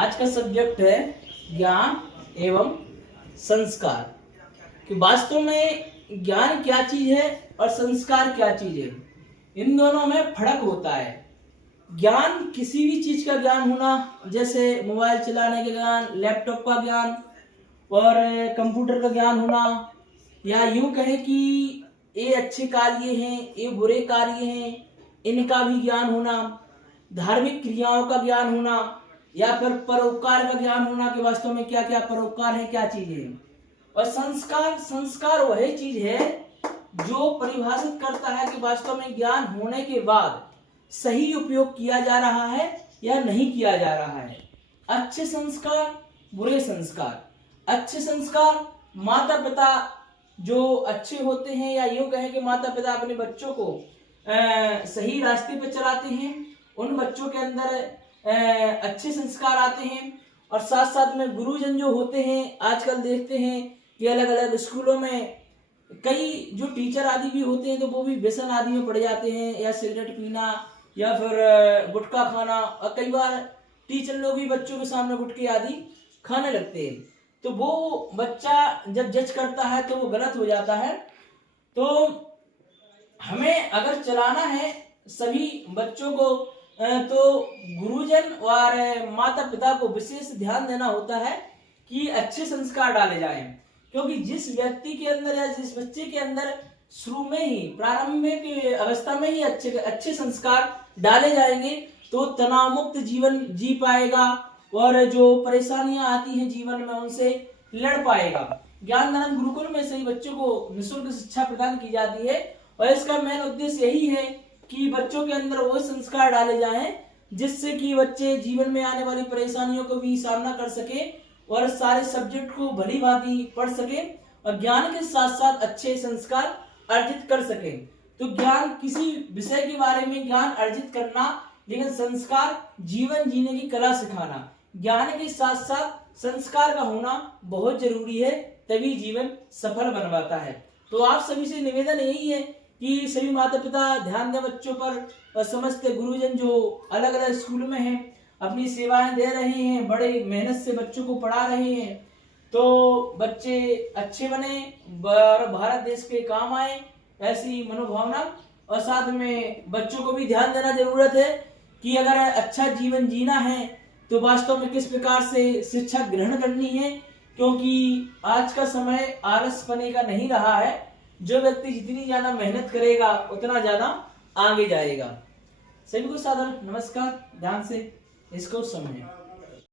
आज का सब्जेक्ट है ज्ञान एवं संस्कार कि वास्तव में ज्ञान क्या चीज है और संस्कार क्या चीज है। इन दोनों में फर्क होता है। ज्ञान किसी भी चीज का ज्ञान होना, जैसे मोबाइल चलाने का ज्ञान, लैपटॉप का ज्ञान और कंप्यूटर का ज्ञान होना, या यूं कहें कि ये अच्छे कार्य हैं, ये बुरे कार्य हैं, इनका भी ज्ञान होना, धार्मिक क्रियाओं का ज्ञान होना, या फिर परोपकार का ज्ञान होना कि वास्तव में क्या क्या परोपकार है, क्या चीज है। और संस्कार, संस्कार वही चीज है जो परिभाषित करता है कि वास्तव में ज्ञान होने के बाद सही उपयोग किया जा रहा है या नहीं किया जा रहा है। अच्छे संस्कार, बुरे संस्कार। अच्छे संस्कार माता पिता जो अच्छे होते हैं, या यूं कहें कि माता पिता अपने बच्चों को सही रास्ते पर चलाते हैं, उन बच्चों के अंदर अच्छे संस्कार आते हैं। और साथ साथ में गुरुजन जो होते हैं, आजकल देखते हैं कि अलग अलग स्कूलों में कई जो टीचर आदि भी होते हैं तो वो भी व्यसन आदि में पड़ जाते हैं, या सिगरेट पीना या फिर गुटखा खाना। और कई बार टीचर लोग भी बच्चों के सामने गुटखे आदि खाने लगते हैं, तो वो बच्चा जब जज करता है तो वो गलत हो जाता है। तो हमें अगर चलाना है सभी बच्चों को तो गुरुजन और माता पिता को विशेष ध्यान देना होता है कि अच्छे संस्कार डाले जाएं। क्योंकि जिस व्यक्ति के अंदर या जिस बच्चे के अंदर शुरू में ही, प्रारंभिक अवस्था में ही अच्छे संस्कार डाले जाएंगे तो तनाव मुक्त जीवन जी पाएगा और जो परेशानियां आती हैं जीवन में उनसे लड़ पाएगा। ज्ञानदानंद गुरुकुल में सही बच्चों को निःशुल्क शिक्षा प्रदान की जाती है और इसका मेन उद्देश्य यही है कि बच्चों के अंदर वो संस्कार डाले जाएं जिससे कि बच्चे जीवन में आने वाली परेशानियों को भी सामना कर सके और सारे सब्जेक्ट को भली भांति पढ़ सके और ज्ञान के साथ साथ अच्छे संस्कार अर्जित कर सके। तो ज्ञान किसी विषय के बारे में ज्ञान अर्जित करना, लेकिन संस्कार जीवन जीने की कला सिखाना। ज्ञान के साथ साथ संस्कार का होना बहुत जरूरी है, तभी जीवन सफल बनवाता है। तो आप सभी से निवेदन यही है कि सभी माता पिता ध्यान दें बच्चों पर, और समस्त गुरुजन जो अलग अलग स्कूल में हैं अपनी सेवाएं दे रहे हैं, बड़े मेहनत से बच्चों को पढ़ा रहे हैं, तो बच्चे अच्छे बने और भारत देश के काम आए, ऐसी मनोभावना। और साथ में बच्चों को भी ध्यान देना जरूरत है कि अगर अच्छा जीवन जीना है तो वास्तव में किस प्रकार से शिक्षा ग्रहण करनी है, क्योंकि आज का समय आलस पने का नहीं रहा है। जो व्यक्ति जितनी ज्यादा मेहनत करेगा उतना ज्यादा आगे जाएगा। सभी को सादर नमस्कार, ध्यान से इसको समझें।